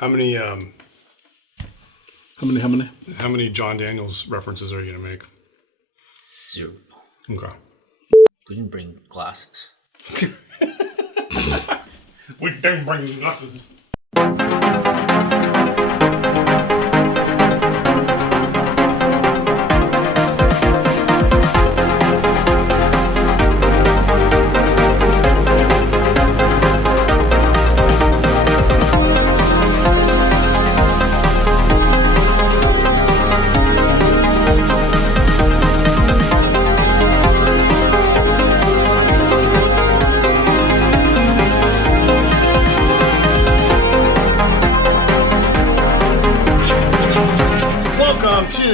How many John Daniels references are you gonna make? 0. Okay. We didn't bring glasses. We didn't bring glasses.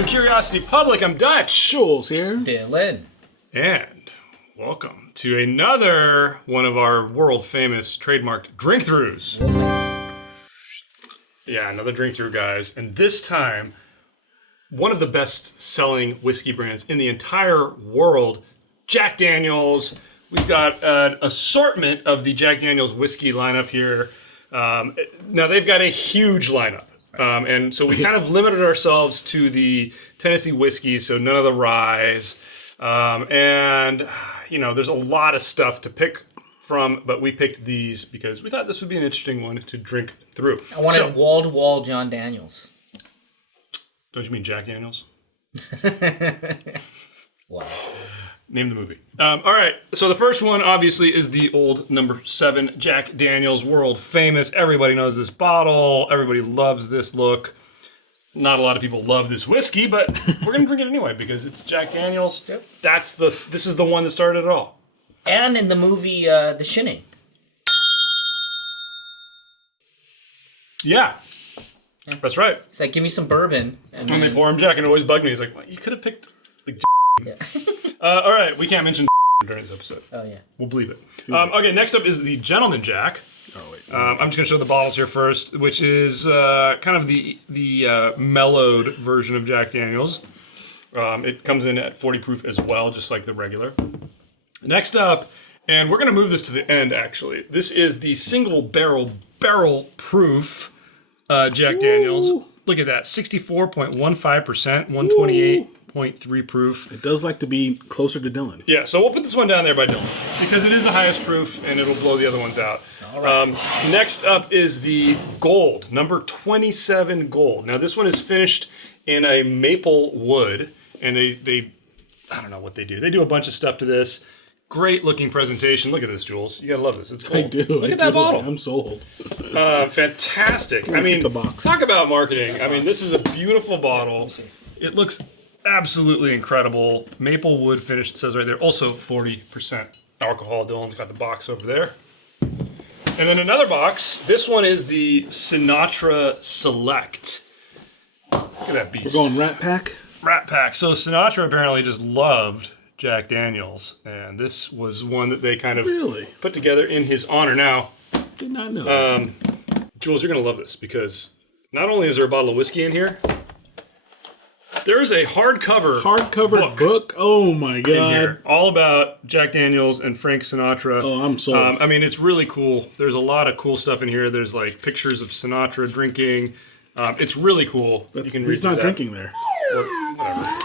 Curiosity Public, I'm Dutch. Jules here. Dylan. And welcome to another one of our world famous trademarked drink-throughs. Yeah, another drink-through, guys. And this time, one of the best selling whiskey brands in the entire world, Jack Daniels. We've got an assortment of the Jack Daniels whiskey lineup here. Now, they've got a huge lineup. And so we kind of limited ourselves to the Tennessee whiskeys, so none of the ryes. And, you know, there's a lot of stuff to pick from, but we picked these because we thought this would be an interesting one to drink through. I wanted wall-to-wall John Daniels. Don't you mean Jack Daniels? Wow. Name the movie. All right, so the first one, obviously, is the old number 7 Jack Daniels, world famous. Everybody knows this bottle. Everybody loves this look. Not a lot of people love this whiskey, but we're going to drink it anyway because it's Jack Daniels. Yep. This is the one that started it all. And in the movie The Shining. Yeah, that's right. He's like, give me some bourbon. And When they pour him Jack, and it always bugged me. He's like, well, you could have picked like Yeah. all right, we can't mention during this episode. Oh, yeah. We'll believe it. Okay, next up is the Gentleman Jack. Oh, wait. I'm just going to show the bottles here first, which is kind of the mellowed version of Jack Daniels. It comes in at 40 proof as well, just like the regular. Next up, and we're going to move this to the end, actually. This is the single barrel proof Jack Daniels. Look at that, 64.15%, 128.3 proof. It does like to be closer to Dylan. Yeah, so we'll put this one down there by Dylan because it is the highest proof and it'll blow the other ones out. All right. Next up is the Gold, number 27 Gold. Now this one is finished in a maple wood, and they I don't know what they do. They do a bunch of stuff to this. Great looking presentation. Look at this, Jules. You gotta love this. It's cool. I do. Look at that bottle. I'm sold. Fantastic. I mean, the box. talk about marketing. I mean, this is a beautiful bottle. It looks absolutely incredible. Maple wood finish, it says right there. Also 40% alcohol. Dylan's got the box over there. And then another box. This one is the Sinatra Select. Look at that beast. We're going Rat Pack. Rat Pack. So Sinatra apparently just loved Jack Daniels, and this was one that they kind of Really? put together in his honor. Now, Did not know. Jules, you're going to love this because not only is there a bottle of whiskey in here, there is a Hardcover book. Oh my in god. here, all about Jack Daniels and Frank Sinatra. Oh, I'm sold. I mean, it's really cool. There's a lot of cool stuff in here. There's like pictures of Sinatra drinking. It's really cool. You can read He's through not that. drinking there. Or whatever.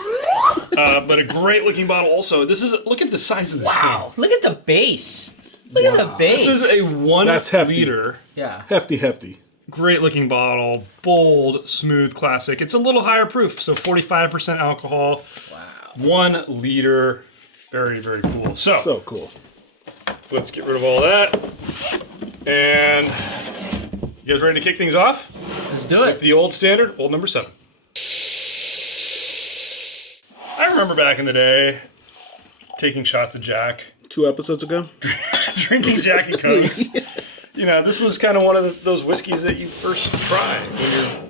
But a great looking bottle also. Look at the size of this Wow. Look at the base. Look at the base. thing. This is a 1 That's hefty. liter. Yeah. Hefty. Great looking bottle, bold, smooth, classic. It's a little higher proof, so 45% alcohol. Wow. 1 liter. Very, very cool. So cool. Let's get rid of all that. And you guys ready to kick things off? Let's do it. The old standard, old number 7. I remember back in the day taking shots of Jack, 2 episodes ago. drinking Jack and Cokes. You know, this was kind of one of those whiskeys that you first try when you're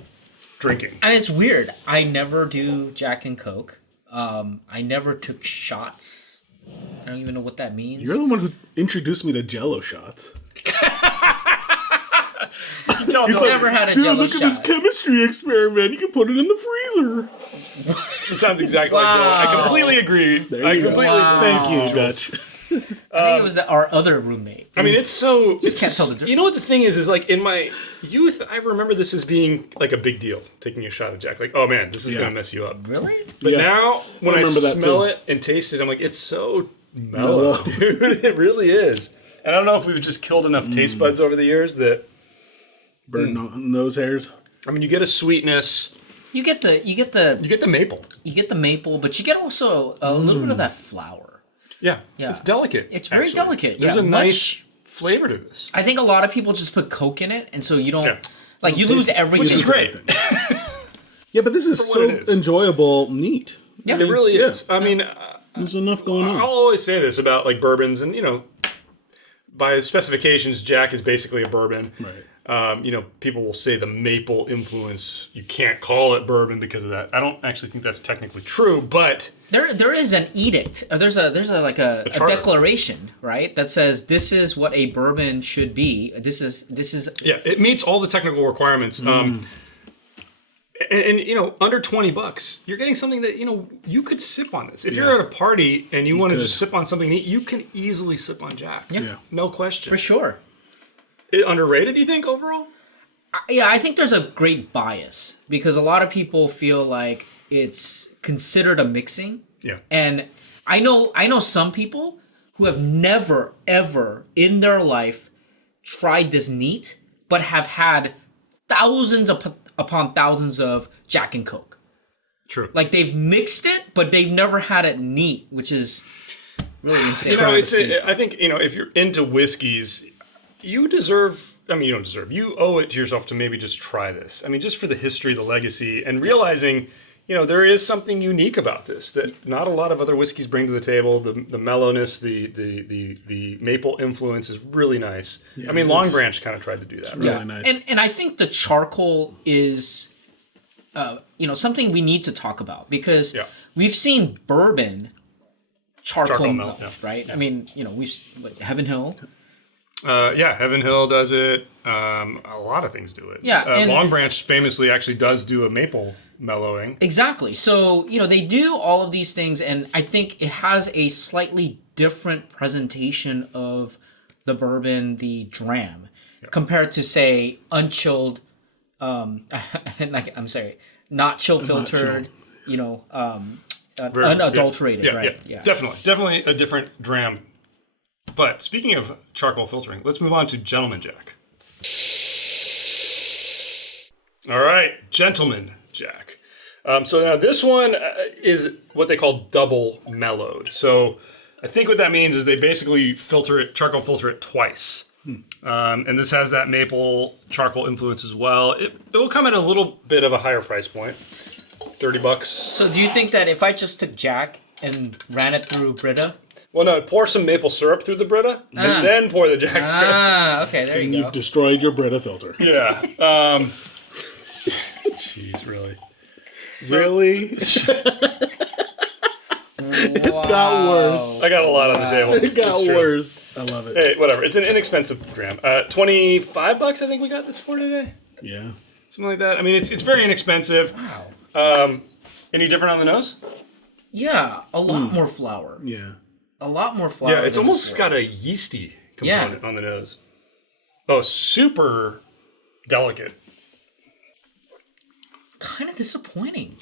drinking. I mean, it's weird. I never do Jack and Coke. I never took shots. I don't even know what that means. You're the one who introduced me to Jello shots. He's I've never had a Dude, Jello look at this shot. chemistry experiment. You can put it in the freezer. It sounds exactly like Bill. I completely agree. There I you go. completely agree. Thank you, Jules. Dutch. think it was our other roommate. I mean, it's so. Just can't tell the difference. You know what the thing is like in my youth, I remember this as being like a big deal, taking a shot of Jack. Like, oh man, this is gonna mess you up. Really? But Yeah. now, when I remember that smell too. it and taste it, I'm like, it's so mellow, dude. It really is. And I don't know if we've just killed enough taste buds over the years that. Burn nose hairs. I mean, you get a sweetness. You get the You get the maple. but you get also a little bit of that flour. Yeah. Yeah. It's delicate. It's very actually. delicate. There's yeah, a nice flavor to this. I think a lot of people just put Coke in it, and so you don't Yeah. like you lose everything. Which is great. Yeah, but this is what so it is. enjoyable, neat. Yeah. It really Yeah. is. I mean, There's enough going I'll on. always say this about like bourbons, and by specifications, Jack is basically a bourbon. Right. People will say the maple influence. You can't call it bourbon because of that. I don't actually think that's technically true, but There is an edict. There's a charter. declaration, right, that says this is what a bourbon should be. This is yeah, it meets all the technical requirements. And under $20, you're getting something that you could sip on this. If you're at a party and you want to could. just sip on something neat, you can easily sip on Jack. Yeah. No question. for sure. Underrated, you think, overall? Yeah, I think there's a great bias because a lot of people feel like it's considered a mixing. Yeah. And I know some people who have never ever in their life tried this neat, but have had thousands upon thousands of Jack and Coke. True. Like they've mixed it, but they've never had it neat, which is really insane. I think, if you're into whiskeys, you deserve, you don't deserve, you owe it to yourself to maybe just try this. I mean, just for the history, the legacy, and realizing, there is something unique about this that not a lot of other whiskeys bring to the table. The mellowness, the maple influence is really nice. Yeah, I mean, it Long is. Branch kind of tried to do that. Really Right? nice. And I think the charcoal is, something we need to talk about because we've seen bourbon charcoal melt, melt, yeah. right? I mean, Heaven Hill. Heaven Hill does it. A lot of things do it. Yeah, and- Long Branch famously actually does do a maple mellowing. Exactly. So, they do all of these things, and I think it has a slightly different presentation of the bourbon, the dram, compared to, say, unchilled, not chill filtered, unadulterated, right? Yeah. Definitely a different dram. But speaking of charcoal filtering, let's move on to Gentleman Jack. All right, Gentleman Jack. So now this one is what they call double mellowed. So I think what that means is they basically charcoal filter it twice. And this has that maple charcoal influence as well. It will come at a little bit of a higher price point, $30. So do you think that if I just took Jack and ran it through Brita? Well, no, pour some maple syrup through the Brita, and then pour the Jack. Okay, there And you go. you've destroyed your Brita filter. Yeah. Jeez, really. Really? It got worse. I got a lot on the table. It got It's true. worse. I love it. Hey, whatever. It's an inexpensive dram. $25, I think we got this for today. Yeah. Something like that. I mean, it's very inexpensive. Wow. Any different on the nose? Yeah, a lot more flour. Yeah. A lot more flour. Yeah, it's than almost before. got a yeasty component on the nose. Oh, super delicate. Kind of disappointing.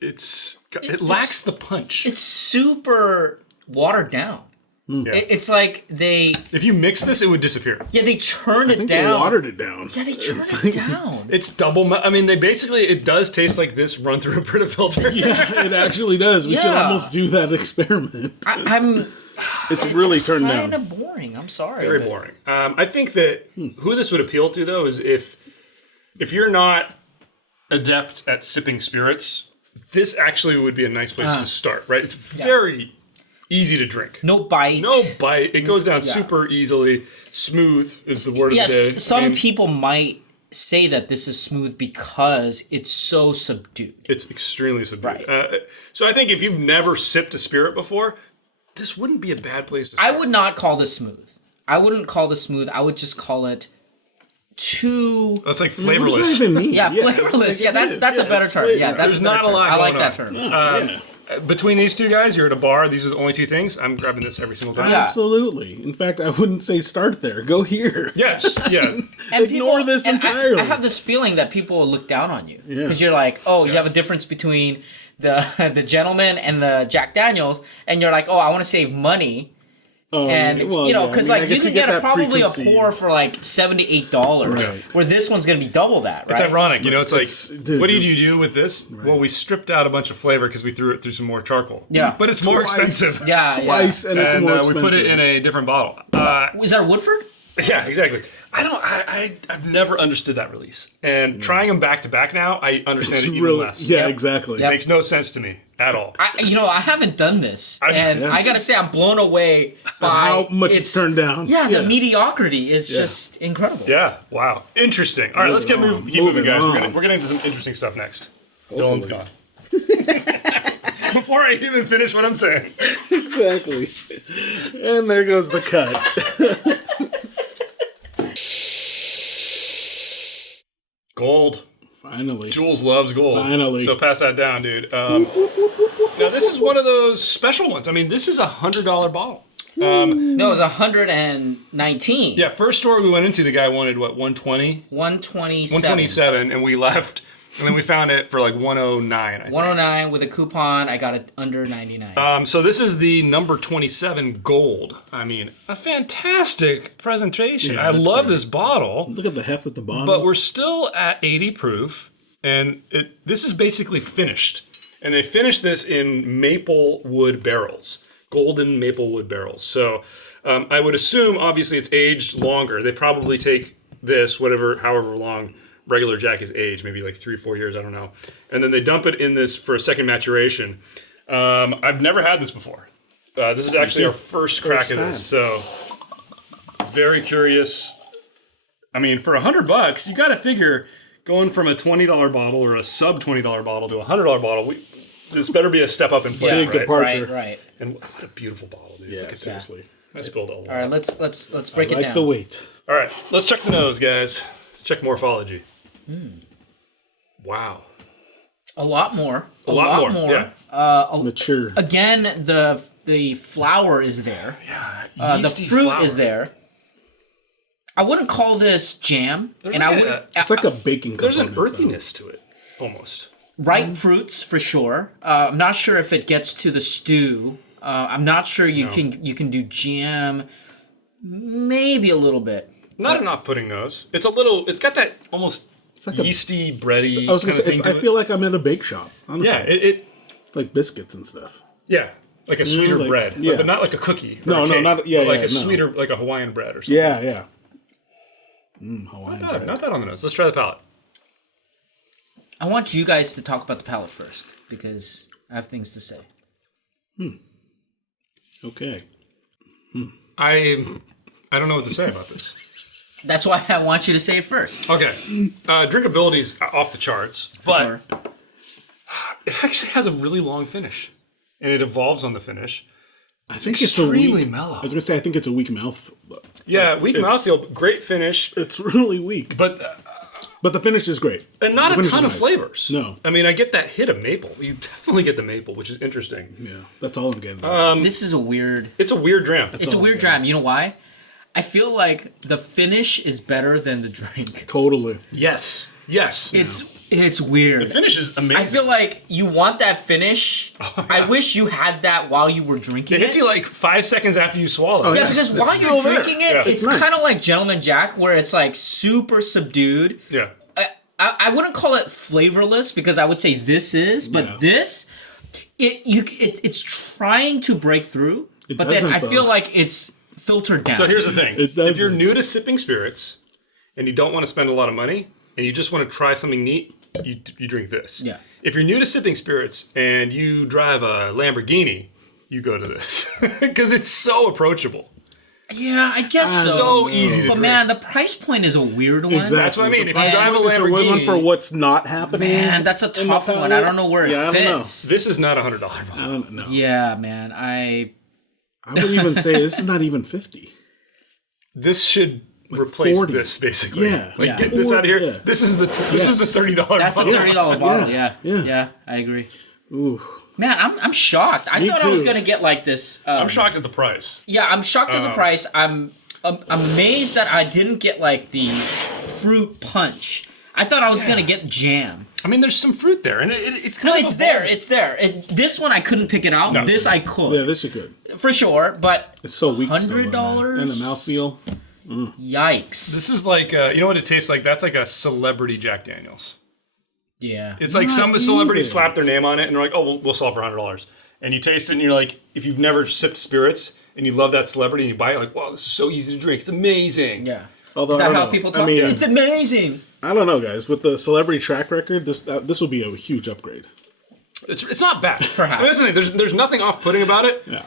It lacks the punch. It's super watered down. Yeah. It's like they If you mix this, it would disappear. they churned I it think down. they watered it down. Yeah, they churned It's it like- down. It's double. I mean, it does taste like this run through a Brita filter. Yeah, it actually does. We should Yeah. almost do that experiment. I'm It's really turned kind down. of boring. I'm sorry. Very but- boring. I think that who this would appeal to, though, is if you're not adept at sipping spirits, this actually would be a nice place to start, right? It's very easy to drink. No bite. No bite. It goes down super easily. Smooth is the word Yes, of the day. some I mean, people might say that this is smooth because it's so subdued. It's extremely subdued. Right. So I think if you've never sipped a spirit before, this wouldn't be a bad place to start. I would not call this smooth. I wouldn't call this smooth. I would just call it too. That's like What does flavorless. that even mean? Yeah, flavorless. Yeah, that's a better term. Yeah, that's There's a better not a term. lot I like going that on. term. Yeah. between these two guys, you're at a bar. These are the only two things. I'm grabbing this every single time. Yeah. Absolutely. In fact, I wouldn't say start there. Go here. Yes. Yeah. And Ignore this and entirely. I have this feeling that people will look down on you Yeah. because you're like, oh, you have a difference between the gentleman and the Jack Daniels, and you're like, oh, I want to save money. And well, you know, yeah, because I like guess you can get that probably a preconceived. pour for like $78, Right. where this one's gonna be double that, right? It's ironic, you know. It's like, dude, what did you do with this? Well, we stripped out a bunch of flavor because we threw it through some more charcoll. Yeah. But it's more Twice. expensive. Yeah, Twice, and it's more we expensive. put it in a different bottle. Is that a Woodford? Yeah, exactly. I've never understood that release. And trying them back to back now, I understand it even really, less. yeah, Yep. exactly. It makes no sense to me at all. I haven't done this, and Yes. I gotta say I'm blown away by How much it's turned down. Yeah, the mediocrity is just incredible. Yeah, wow. Interesting. All right, let's keep Moving moving, guys. on. We're getting to some interesting stuff next. Hopefully. Dylan's gone. Before I even finish what I'm saying. Exactly. And there goes the cut. Gold. Finally. Jules loves gold. Finally. So pass that down, dude. Now, this is one of those special ones. I mean, this is a $100 bottle. No, it was 119. Yeah, first store we went into, the guy wanted, what, 120? 127. 127, and we left. And then we found it for like 109, I think. 109 with a coupon. I got it under 99. So this is the number 27 gold. I mean, a fantastic presentation. Yeah, I that's love great. this bottle. Look at the heft at the bottom. But we're still at 80 proof, and this is basically finished. And they finished this in maple wood barrels, golden maple wood barrels. So I would assume, obviously, it's aged longer. They probably take this, however long regular Jack is aged, maybe like 3 or 4 years, I don't know. And then they dump it in this for a second maturation. I've never had this before. This is actually our first crack at this, so very curious. I mean, for $100, you got to figure going from a $20 bottle or a sub $20 bottle to a $100 bottle. This better be a step up in flavor, Big right? departure. Right. And what a beautiful bottle, dude. Yeah, Look at that. seriously. I spilled a lot. All right, let's break it Like down. the weight. All right, let's check the nose, guys. Let's check morphology. Wow. A lot more. A lot more, yeah. Mature. Again, the flour is there. Yeah, The yeasty fruit flour. is there. I wouldn't call this jam, There's and like I a- would. It's like a baking There's component. an earthiness to it, almost. Ripe fruits for sure. I'm not sure if it gets to the stew. I'm not sure you can do jam. Maybe a little bit. Not an off-putting nose. It's got that almost like a- yeasty, bready I was kind gonna of say, thing I to feel it. like I'm in a bake shop. Honestly. Yeah, it's like biscuits and stuff. like a sweeter like- bread, yeah. but not like a cookie. or No, a no, cake, not- yeah, but like yeah, a no. sweeter, like a Hawaiian bread or something. Yeah, yeah. Hawaiian bread. Not bad on the nose. Let's try the palate. I want you guys to talk about the palate first because I have things to say. Okay. I don't know what to say about this. That's why I want you to say it first. Okay, drinkability's off the charts, but Sure. it actually has a really long finish, and it evolves on the finish. I think extremely weak, mellow. I was gonna say I think it's a weak mouth. Yeah, weak It's- mouthfeel, great finish, It's really weak, but the finish is great. and not The a finish ton is of nice. flavors. No. I mean, I get that hit of maple. You definitely get the maple, which is interesting. Yeah, that's all I'm getting. This is a weird. It's a weird dram. It's a all weird I dram. You know why? I feel like the finish is better than the drink. Totally. Yes. It's weird. The finish is amazing. I feel like you want that finish. I wish you had that while you were drinking it hits you like 5 seconds after you swallow. Yeah, yeah. because It's while still you're there. drinking it, Yeah. it's It's nice. kind of like Gentleman Jack, where it's like super subdued. Yeah. I wouldn't call it flavorless because I would say this is, but Yeah. this, it's trying to break through, It but then doesn't, I feel though. like it's filtered down. So here's the thing. It If you're doesn't. new to sipping spirits and you don't want to spend a lot of money and you just want to try something neat, you drink this. Yeah. If you're new to sipping spirits and you drive a Lamborghini, you go to this because it's so approachable. Yeah, I guess so. So easy to But drink. man, the price point is a weird one. Exactly. That's what I mean. The If you price drive a point is one Lamborghini- for what's not happening. Man, that's a in the tough one. palate. I don't know where it Yeah, I don't know. fits. This is not a $100 bottle. I don't know. Yeah, man. I would even say this is not even 50. This should replace 40. this basically. Yeah. Like Yeah. get this out of here. Yeah. This is the $30 that's a bottle. $30 bottle. Yeah. Yeah, Yeah. I agree. Ooh. Man, I'm shocked. I Me thought I was too. gonna get like this. I'm shocked at the price. Yeah, I'm shocked at the price. I'm amazed that I didn't get like the fruit punch. I thought I was gonna get jam. I mean, there's some fruit there, and it's kind No, of it's there. It's there. This one I couldn't pick it out. No. This I could. Yeah, this you could. For sure, but It's so weak. still, though, man. $100? And the mouthfeel. yikes. This is like, you know what it tastes like? That's like a celebrity Jack Daniels. Yeah. It's like Not some celebrities even. slap their name on it, and they're like, "Oh, we'll sell it for $100." And you taste it, and you're like, if you've never sipped spirits and you love that celebrity, and you buy it, like, "Wow, this is so easy to drink. It's amazing." Yeah. Although, Is I that don't how know. people talk? I mean, It's amazing. I don't know, guys. With the celebrity track record, this will be a huge upgrade. It's not bad. Perhaps. I mean, that's the thing. There's nothing off-putting about it. Yeah.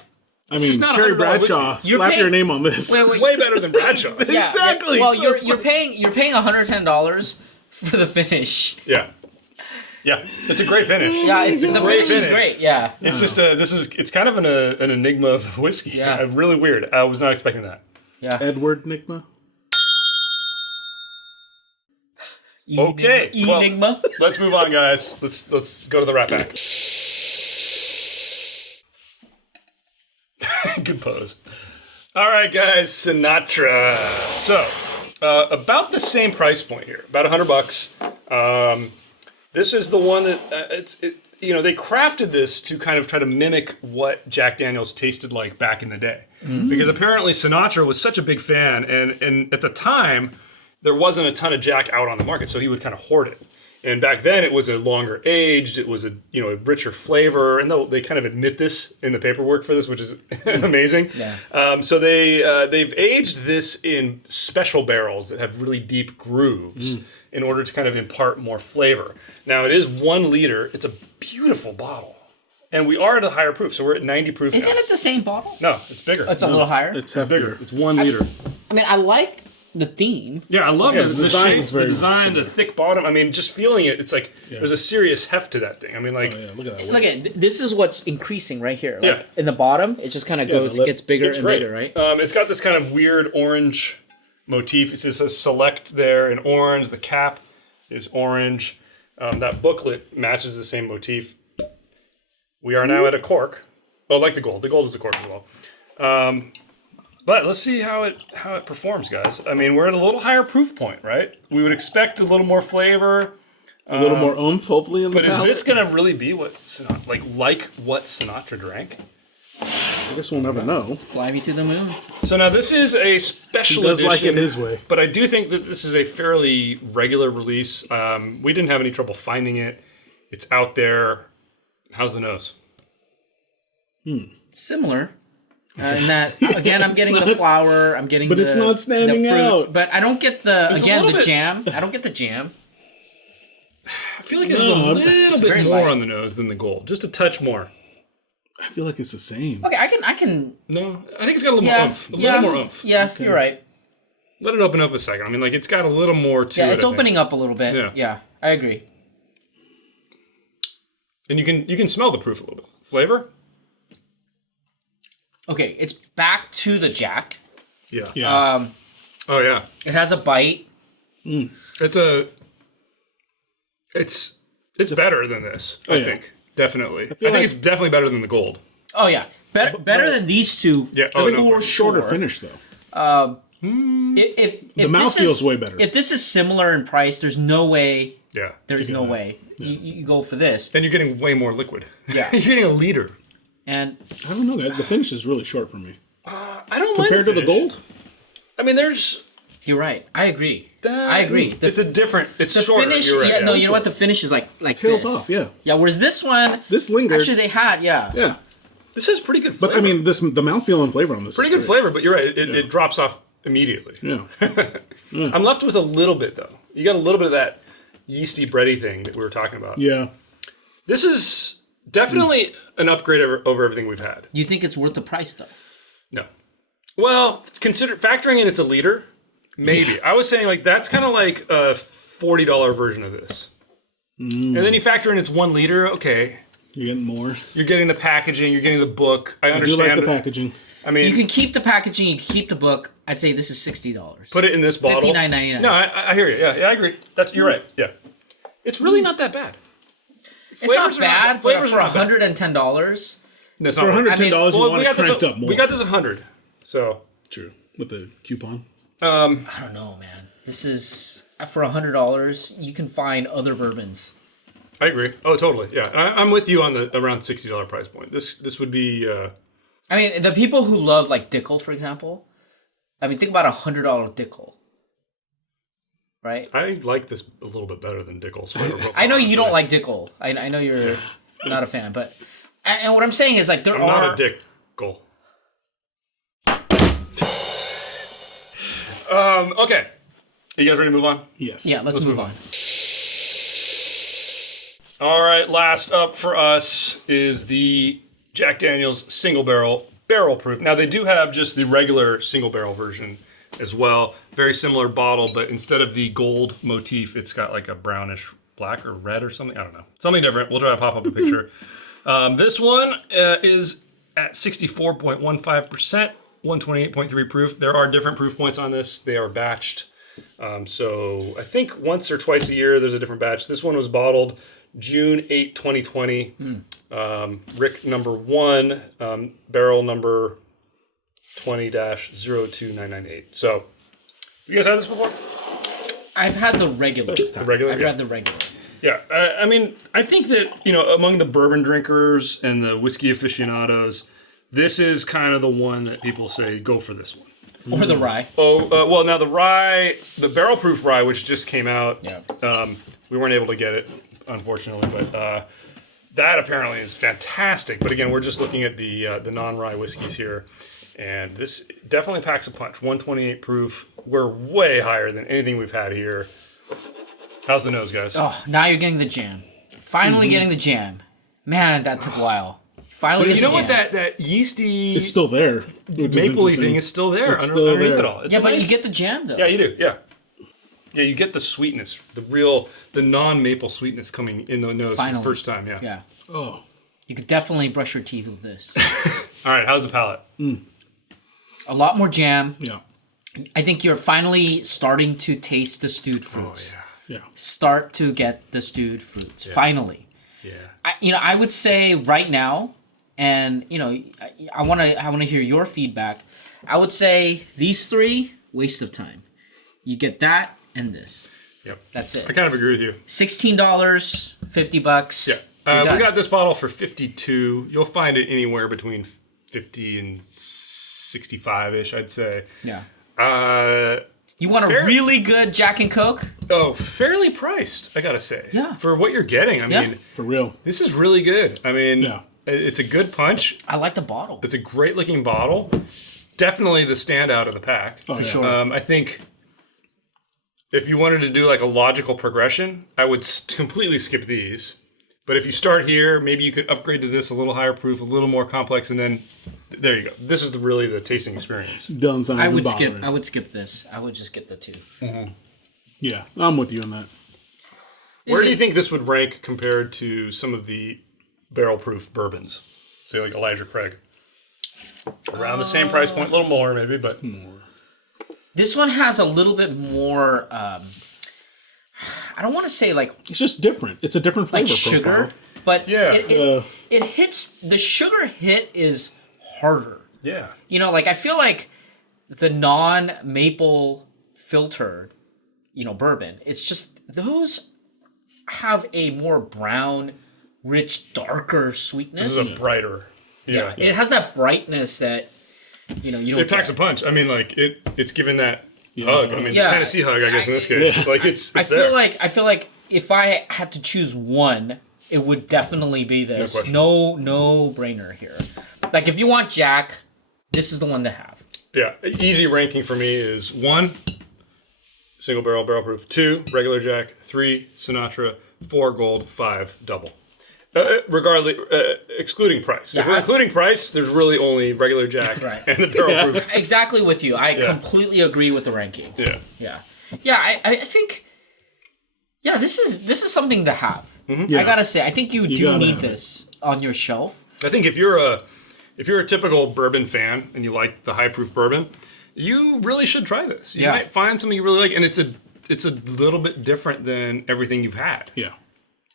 I just mean, not Terry $100 Bradshaw, whiskey. You're slap paying- your name on this. Wait. Way better than Bradshaw. Yeah. Exactly. Well, So you're it's you're paying $110 for the finish. Yeah. Yeah. It's a great finish. Yeah, the great finish is finish. great. Yeah. It's just it's kind of an enigma of whiskey. Yeah. Really weird. I was not expecting that. Yeah. Edward Nigma. Okay, well- Enigma. Let's move on, guys. Let's go to the Rat Pack. Good pose. All right, guys, Sinatra. So, about the same price point here, about $100. This is the one that they crafted this to kind of try to mimic what Jack Daniels tasted like back in the day, because apparently Sinatra was such a big fan, and at the time there wasn't a ton of Jack out on the market, so he would kind of hoard it. And back then, it was a longer aged, it was a richer flavor, and they kind of admit this in the paperwork for this, which is amazing. Yeah. So they've aged this in special barrels that have really deep grooves in order to kind of impart more flavor. Now it is 1 liter. It's a beautiful bottle, and we are at a higher proof, so we're at 90 proof. Isn't now. it the same bottle? No, it's bigger. It's a little higher. It's bigger. heftier. It's 1 liter. I mean, I like the theme. Yeah, I love Yeah, the design shape, is very the design, similar. the thick bottom. I mean, just feeling it, it's like there's a serious heft to that thing. I mean, like, Oh, yeah, look at that. Look at this is what's increasing right here. Like, Yeah. in the bottom, it just kind of goes, the lip. gets bigger it's and great. bigger, right? It's got this kind of weird orange motif. It says Select there in orange. The cap is orange. That booklet matches the same motif. We are now at a cork. Oh, like the gold. The gold is a cork as well. But let's see how it performs, guys. I mean, we're at a little higher proof point, right? We would expect a little more flavor. A little more oomph, hopefully, in the But is palate. this going to really be what what Sinatra drank? I guess we'll never know. Fly me to the moon. So now this is a He special does edition. like it his way. But I do think that this is a fairly regular release. We didn't have any trouble finding it. It's out there. How's the nose? Similar. And that again, I'm getting the flour. I'm getting, But it's not standing the fruit, out. But I don't get the It's a again little the bit- jam. I don't get the jam. I feel like it's a No, little very bit more light. on the nose than the gold. Just a touch more. I feel like it's the same. Okay, I can. No, I think it's got a little Yeah, more oomph. A yeah, little more oomph. yeah. You're right. Let it open up a second. I mean, like, it's got a little more to it. Yeah, it's I think. opening up a little bit. Yeah. Yeah, I agree. And you can smell the proof a little bit. Flavor? Okay, it's back to the Jack. Yeah. Yeah. Oh yeah. It has a bite. It's better than this. I yeah. think definitely. I feel think like- it's definitely better than the gold. Oh yeah, better than these two. Yeah. I Oh think no. for shorter sure. finish, though. If The mouth this feels is- way better. If this is similar in price, there's no way. Yeah. There's no way you go for this. And you're getting way more liquid. Yeah. You're getting a liter. And I don't know, guys. The finish is really short for me. I don't Compared to mind the gold? I mean, there's. you're right. I agree. I agree. It's a different. It's The shorter. finish, You're right, yeah, no, you know what? The finish is like Tails this. off, yeah. Yeah, whereas this one, This lingered. actually they had, yeah. Yeah. This is pretty good But flavor. I mean, the mouthfeel and flavor on this pretty is good great. flavor. But you're right. It drops off immediately. Yeah. I'm left with a little bit though. You got a little bit of that yeasty bready thing that we were talking about. Yeah. This is definitely an upgrade over everything we've had. You think it's worth the price though? No. Well, consider factoring in it's a liter. Maybe. I was saying like that's kind of like a $40 version of this. And then you factor in it's 1 liter. Okay. You're getting more. You're getting the packaging. You're getting the book. I I do understand. like the packaging. I mean, You can keep the packaging, you can keep the book. I'd say this is $60. put it in this bottle. $59.99. No, I hear you. Yeah, I agree. You're right. Yeah. It's really not that bad. It's not Flavors are bad, but flavors for are not bad. $110, No, it's For not bad. $110, you want it cranked up more. We got this 100. So True. With the coupon. I don't know, man. This is for $100. You can find other bourbons. I agree. Oh, totally. Yeah, I'm with you on the around $60 price point. This would be. I mean, the people who love like Dickel, for example. I mean, think about $100 Dickel. Right? I like this a little bit better than Dickel's flavor profile. I know you don't like Dickel. I know you're not a fan, but and what I'm saying is like I'm not a Dickel. Okay. Are you guys ready to move on? Yes. Yeah, let's move on. All right, last up for us is the Jack Daniel's single barrel proof. Now they do have just the regular single barrel version as well. Very similar bottle, but instead of the gold motif, it's got like a brownish black or red or something. I don't know. Something different. We'll try to pop up a picture. This one is at 64.15%, 128.3 proof. There are different proof points on this. They are batched. So I think once or twice a year there's a different batch. This one was bottled June 8, 2020. Rick number 1, barrel number 20-02998. So, you guys had this before? I've had the regular. The regular? I've Yeah. had the regular. Yeah, I mean, I think that, among the bourbon drinkers and the whiskey aficionados, this is kind of the one that people say, go for this one. Or the rye. Well, now the rye, the barrel proof rye, which just came out, Yeah. we weren't able to get it, unfortunately, but that apparently is fantastic. But again, we're just looking at the non-rye whiskeys here, and this definitely packs a punch. 128 proof. We're way higher than anything we've had here. How's the nose, guys? Oh, now you're getting the jam. Finally getting the jam. Man, that took a while. Finally, So get you the know what? jam. That yeasty, It's still there. which is mapley interesting. thing is still there It's still underneath there. it all. It's Yeah, but nice- you get the jam though. Yeah, you do. Yeah. Yeah, you get the sweetness, the non-maple sweetness coming in the nose for Finally. the first time. Yeah. Yeah. Oh. You could definitely brush your teeth with this. All right, how's the palate? A lot more jam. Yeah. I think you're finally starting to taste the stewed fruits. Yeah. Start to get the stewed fruits. Finally. Yeah. I would say right now, and I want to hear your feedback. I would say these three, waste of time. You get that and this. Yep. That's it. I kind of agree with you. $16, $50. Yeah. You're We done. got this bottle for 52. You'll find it anywhere between 50 and 65-ish, I'd say. Yeah. Uh, You want a really good Jack and Coke? fairly priced, I gotta say. Yeah. For what you're getting, I Yeah. mean, For real. this is really good. I mean, Yeah. it's a good punch. I like the bottle. It's a great looking bottle. Definitely the standout of the pack. Oh, yeah. sure. I think if you wanted to do like a logical progression, I would completely skip these. But if you start here, maybe you could upgrade to this, a little higher proof, a little more complex, and then there you go. This is really the tasting experience. Doesn't sound I even would bothering. skip. I would skip this. I would just get the two. Yeah, I'm with you on that. Where do you think this would rank compared to some of the barrel proof bourbons? Say like Elijah Craig. Around the same price point, a little more maybe, but This one has a little bit more. I don't want to say like It's just different. It's a different flavor sugar, profile. but Yeah. it hits. The sugar hit is harder. yeah. Like I feel like the non-maple filtered, bourbon. It's just those have a more brown, rich, darker sweetness. This is a brighter. Yeah. It has that brightness that you don't. It packs a get. punch. I mean, like it's given that hug. I mean, Yeah. the Tennessee hug, I guess in this case. Yeah. Like it's I there. feel like if I had to choose one, it would definitely be this. question. No brainer here. Like if you want Jack, this is the one to have. Yeah, easy ranking for me is 1, single barrel proof, 2, regular Jack, 3, Sinatra, 4, gold, 5, double. Regardless, excluding price. If we're I- including price, there's really only regular Jack Right. and the barrel proof. Exactly with you. I completely agree with the ranking. Yeah. Yeah. I think. Yeah, this is something to have. Yeah. I gotta say, I think you do gotta need have it. this on your shelf. I think if you're a typical bourbon fan and you like the high proof bourbon, you really should try this. You Yeah. might find something you really like, and it's a little bit different than everything you've had. Yeah.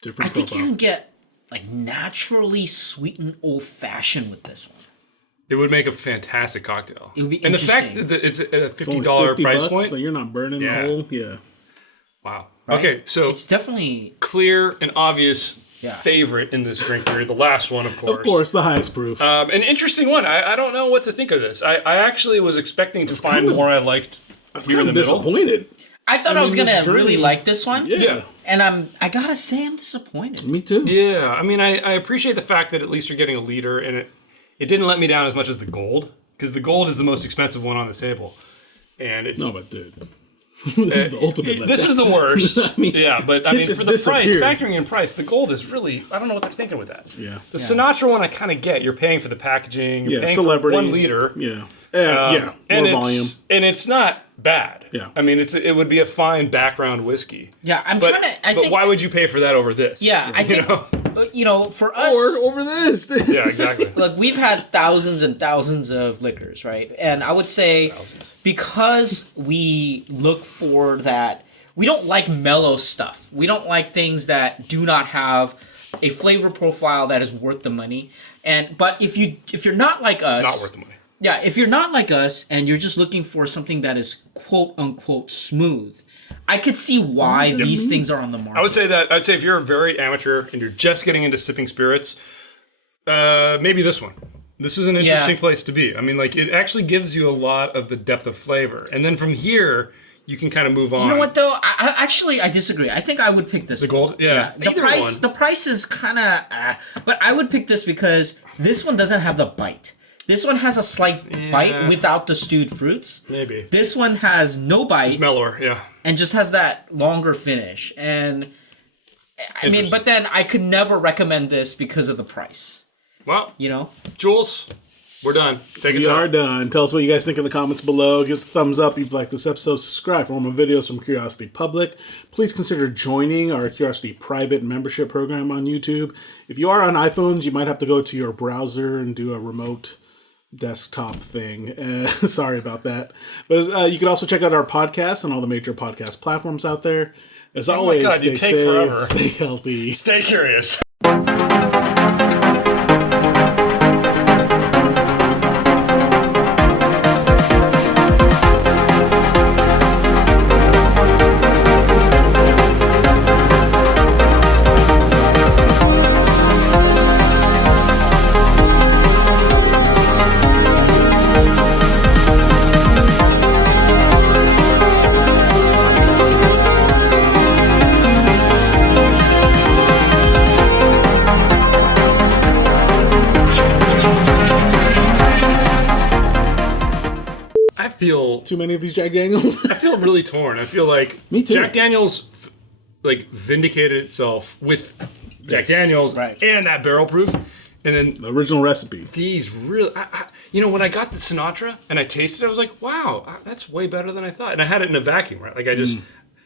Different I think you profile. can get like naturally sweetened old fashioned with this one. It would make a fantastic cocktail. It would be and the fact interesting. that it's at a It's only $50 $50 price bucks, point. so you're not burning Yeah. the whole. Yeah. Wow. Right? Okay, so it's definitely clear and obvious Yeah. favorite in this drink theory. The last one, of course. Of course, the highest proof. An interesting one. I don't know what to think of this. I actually was expecting to find kind of- more I liked I was here in kind the of middle. disappointed. I thought I was mean, gonna this really journey- like this one. Yeah. And I gotta say I'm disappointed. Me too. Yeah, I mean, I appreciate the fact that at least you're getting a liter, and it didn't let me down as much as the gold, because the gold is the most expensive one on the table. And it, No, but dude, this is the ultimate. this letdown. is the worst. I mean, yeah, but I it mean, just for the price, disappeared. factoring in price, the gold is really, I don't know what they're thinking with that. Yeah. The Sinatra one I kind of get. You're paying for the packaging, you're Yeah, paying celebrity. for 1 liter. Yeah. Yeah. and More it's, volume. And it's not bad. Yeah. I mean, it would be a fine background whiskey. Yeah, I'm But, trying to. I but think. why would you pay for that over this? Yeah, I think. For us. Or over this. Yeah, exactly. Look, we've had thousands and thousands of liquors, right? And I would say because we look for that, we don't like mellow stuff. We don't like things that do not have a flavor profile that is worth the money. But if you're not like us, Not worth the money. yeah, if you're not like us and you're just looking for something that is quote unquote smooth, I could see why these things are on the market. I'd say if you're a very amateur and you're just getting into sipping spirits, maybe this one. This is an interesting place to be. I mean, like, it actually gives you a lot of the depth of flavor. And then from here, you can kind of move on. You know what though? I disagree. I think I would pick this. The gold? Yeah. The Either price. one. The price is kind of. But I would pick this because this one doesn't have the bite. This one has a slight bite without the stewed fruits. Maybe. This one has no bite It's mellower, yeah. and just has that longer finish. And I mean, Interesting. but then I could never recommend this because of the price. Well, You know? Jules, we're done. Take us We out. are done. Tell us what you guys think in the comments below. Give us a thumbs up if you've liked this episode. Subscribe for more videos from Curiosity Public. Please consider joining our Curiosity Private membership program on YouTube. If you are on iPhones, you might have to go to your browser and do a remote desktop thing. Sorry about that. But you can also check out our podcast on all the major podcast platforms out there. As always, God, you stay take safe, forever. stay healthy. Stay curious. I feel Too many of these Jack Daniels? I feel really torn. I feel like Me too. Jack Daniels vindicated itself with Jack Daniels Right. and that barrel proof. And then The original recipe. these really, when I got the Sinatra and I tasted it, I was like, wow, that's way better than I thought. And I had it in a vacuum, right? Like I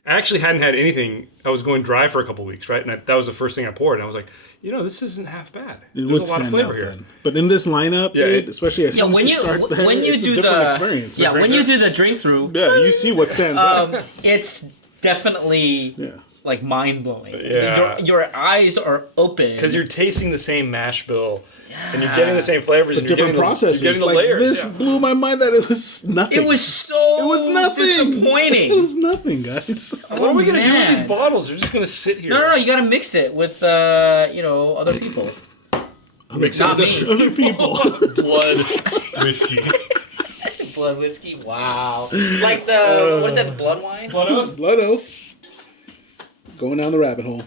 actually hadn't had anything. I was going dry for a couple weeks, right? And that was the first thing I poured. And I was like, this isn't half bad. It There's would a lot of stand flavor out here. then. But in this lineup, Yeah, dude, especially as Yeah, soon as when you you start there, when you it's do a different the experience. yeah when you do the drink through, Yeah, you see what stands out. it's definitely Yeah. like mind blowing. Yeah. Your eyes are open Because you're tasting the same mash bill, and you're getting the same flavors, and Different you're processes. getting the Like, layers. this yeah. blew my mind that it was nothing. It was so It was nothing. disappointing. It was nothing, guys. What are we gonna do with man. these bottles? They're just gonna sit here. No, you gotta mix it with other people. Mix it Not with me. Other people. blood whiskey. Blood whiskey. Wow. Like the what is that? Blood wine. Blood oath? Blood oath. Going down the rabbit hole.